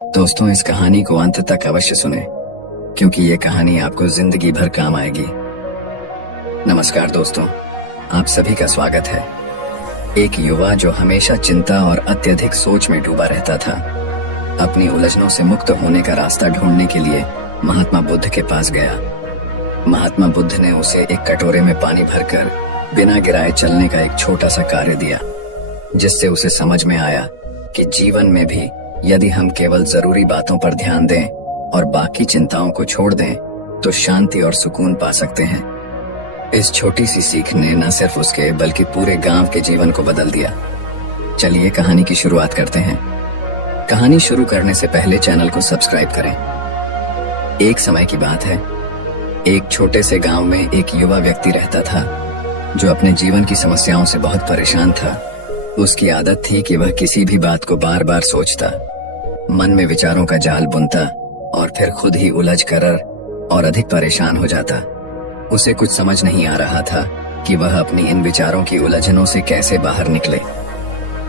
दोस्तों, इस कहानी को अंत तक अवश्य सुने क्योंकि ये कहानी आपको जिंदगी भर काम आएगी। नमस्कार दोस्तों, आप सभी का स्वागत है। एक युवा जो हमेशा चिंता और अत्यधिक सोच में डूबा रहता था, अपनी उलझनों से मुक्त होने का रास्ता ढूंढने के लिए महात्मा बुद्ध के पास गया। महात्मा बुद्ध ने उसे एक कटोरे में पानी भरकर बिना गिराए चलने का एक छोटा सा कार्य दिया, जिससे उसे समझ में आया कि जीवन में भी यदि हम केवल जरूरी बातों पर ध्यान दें और बाकी चिंताओं को छोड़ दें तो शांति और सुकून पा सकते हैं। इस छोटी सी सीख ने न सिर्फ उसके बल्कि पूरे गांव के जीवन को बदल दिया। चलिए कहानी की शुरुआत करते हैं। कहानी शुरू करने से पहले चैनल को सब्सक्राइब करें। एक समय की बात है, एक छोटे से गांव में एक युवा व्यक्ति रहता था जो अपने जीवन की समस्याओं से बहुत परेशान था। उसकी आदत थी कि वह किसी भी बात को बार बार सोचता, मन में विचारों का जाल बुनता और फिर खुद ही उलझ कर और अधिक परेशान हो जाता। उसे कुछ समझ नहीं आ रहा था कि वह अपनी इन विचारों की उलझनों से कैसे बाहर निकले।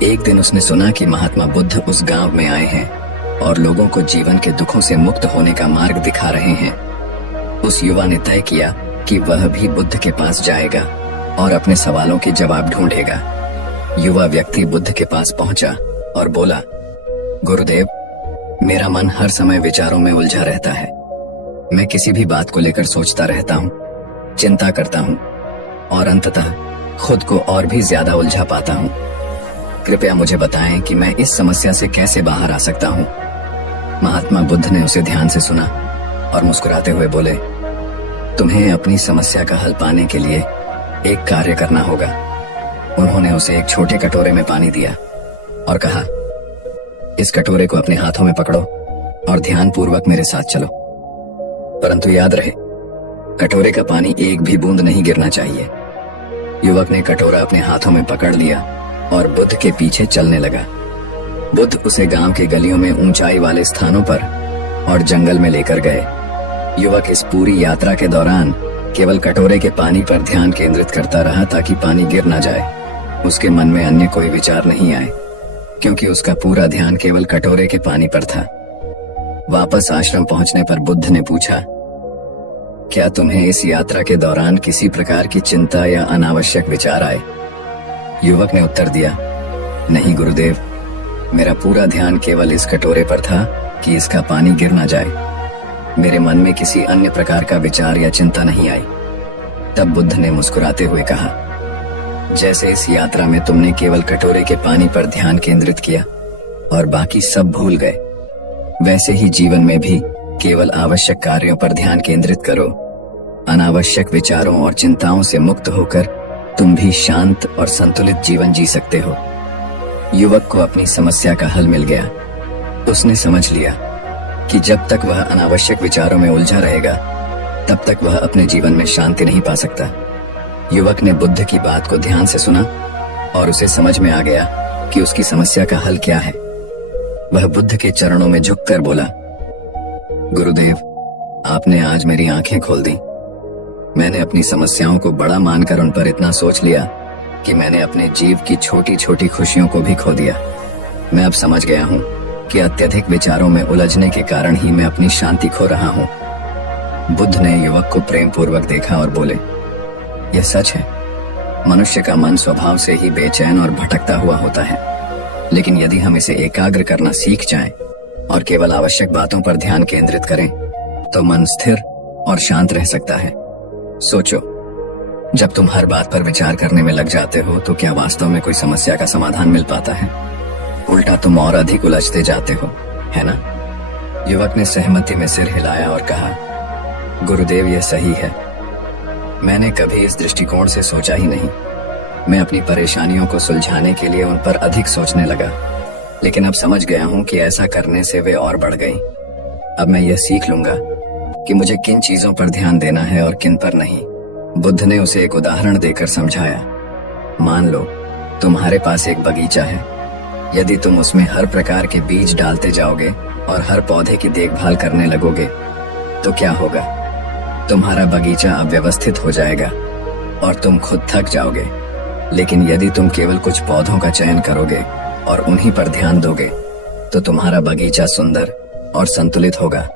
एक दिन उसने सुना कि महात्मा बुद्ध उस गांव में आए हैं और लोगों को जीवन के दुखों से मुक्त होने का मार्ग दिखा रहे हैं। उस युवा ने तय किया कि वह भी बुद्ध के पास जाएगा और अपने सवालों के जवाब ढूंढेगा। युवा व्यक्ति बुद्ध के पास पहुंचा और बोला, गुरुदेव, मेरा मन हर समय विचारों में उलझा रहता है। मैं किसी भी बात को लेकर सोचता रहता हूँ, चिंता करता हूँ और अंततः खुद को और भी ज्यादा उलझा पाता हूँ। कृपया मुझे बताएं कि मैं इस समस्या से कैसे बाहर आ सकता हूँ। महात्मा बुद्ध ने उसे ध्यान से सुना और मुस्कुराते हुए बोले, तुम्हें अपनी समस्या का हल पाने के लिए एक कार्य करना होगा। उन्होंने उसे एक छोटे कटोरे में पानी दिया और कहा, इस कटोरे को अपने हाथों में पकड़ो और ध्यान पूर्वक मेरे साथ चलो। परंतु याद रहे, कटोरे का पानी एक भी बूंद नहीं गिरना चाहिए। युवक ने कटोरा अपने हाथों में पकड़ लिया और बुद्ध के पीछे चलने लगा। बुद्ध उसे गांव के गलियों में ऊंचाई वाले स्थानों पर और जंगल में लेकर गए। युवक इस पूरी यात्रा के दौरान केवल कटोरे के पानी पर ध्यान केंद्रित करता रहा ताकि पानी गिर ना जाए। उसके मन में अन्य कोई विचार नहीं आए क्योंकि उसका पूरा ध्यान केवल कटोरे के पानी पर था। वापस आश्रम पहुंचने पर बुद्ध ने पूछा, क्या तुम्हें इस यात्रा के दौरान किसी प्रकार की चिंता या अनावश्यक विचार आए? युवक ने उत्तर दिया, नहीं गुरुदेव, मेरा पूरा ध्यान केवल इस कटोरे पर था कि इसका पानी गिर ना जाए। मेरे मन में किसी अन्य प्रकार का विचार या चिंता नहीं आई। तब बुद्ध ने मुस्कुराते हुए कहा, जैसे इस यात्रा में तुमने केवल कटोरे के पानी पर ध्यान केंद्रित किया और बाकी सब भूल गए, वैसे ही जीवन में भी केवल आवश्यक कार्यों पर ध्यान केंद्रित करो। अनावश्यक विचारों और चिंताओं से मुक्त होकर तुम भी शांत और संतुलित जीवन जी सकते हो। युवक को अपनी समस्या का हल मिल गया। उसने समझ लिया कि जब तक वह अनावश्यक विचारों में उलझा रहेगा, तब तक वह अपने जीवन में शांति नहीं पा सकता। युवक ने बुद्ध की बात को ध्यान से सुना और उसे समझ में आ गया कि उसकी समस्या का हल क्या है। वह बुद्ध के चरणों में झुककर बोला, गुरुदेव, आपने आज मेरी आंखें खोल दी। मैंने अपनी समस्याओं को बड़ा मानकर उन पर इतना सोच लिया कि मैंने अपने जीव की छोटी छोटी खुशियों को भी खो दिया। मैं अब समझ गया हूँ कि अत्यधिक विचारों में उलझने के कारण ही मैं अपनी शांति खो रहा हूँ। बुद्ध ने युवक को प्रेम पूर्वक देखा और बोले, यह सच है, मनुष्य का मन स्वभाव से ही बेचैन और भटकता हुआ होता है, लेकिन यदि हम इसे एकाग्र करना सीख जाएं और केवल आवश्यक बातों पर ध्यान केंद्रित करें तो मन स्थिर और शांत रह सकता है। सोचो, जब तुम हर बात पर विचार करने में लग जाते हो तो क्या वास्तव में कोई समस्या का समाधान मिल पाता है? उल्टा तुम और अधिक उलझते जाते हो, है ना? युवक ने सहमति में सिर हिलाया और कहा, गुरुदेव, यह सही है। मैंने कभी इस दृष्टिकोण से सोचा ही नहीं। मैं अपनी परेशानियों को सुलझाने के लिए उन पर अधिक सोचने लगा, लेकिन अब समझ गया हूँ कि ऐसा करने से वे और बढ़ गई। अब मैं यह सीख लूंगा कि मुझे किन चीजों पर ध्यान देना है और किन पर नहीं। बुद्ध ने उसे एक उदाहरण देकर समझाया, मान लो तुम्हारे पास एक बगीचा है। यदि तुम उसमें हर प्रकार के बीज डालते जाओगे और हर पौधे की देखभाल करने लगोगे तो क्या होगा? तुम्हारा बगीचा अव्यवस्थित हो जाएगा और तुम खुद थक जाओगे। लेकिन यदि तुम केवल कुछ पौधों का चयन करोगे और उन्हीं पर ध्यान दोगे तो तुम्हारा बगीचा सुंदर और संतुलित होगा।